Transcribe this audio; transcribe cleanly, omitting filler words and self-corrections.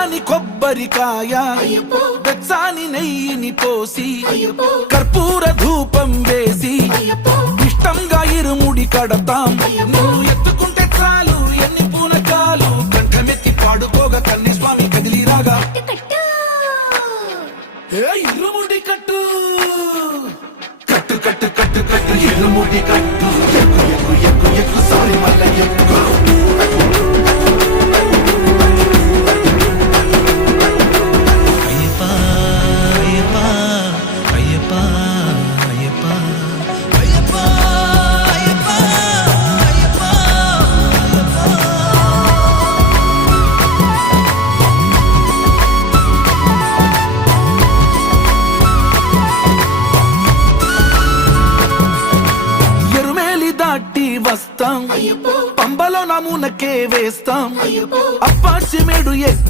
పచ్చాని కొబ్బరికాయ వెచ్చాని నెయ్యిని పోసి కర్పూర ధూపం వేసి ఇష్టంగా ఇరుముడి కడతాం. నువ్వు ఎత్తుకుంటే చాలు ఎన్ని పూనకాలు కంఠమెత్తి పాడుకోగా కన్యస్వామి కదిలిరాగా ఇరుముడి కట్టు కట్టు కట్టు కట్టు కట్టు ఇరుముడి కట్టు ఎక్కు ఎక్కు ఎక్కు ఎక్కు సారి మల్ల ఎక్కు వస్తాం పంబలో నమూనకే వేస్తాం అప్పాచి మేడు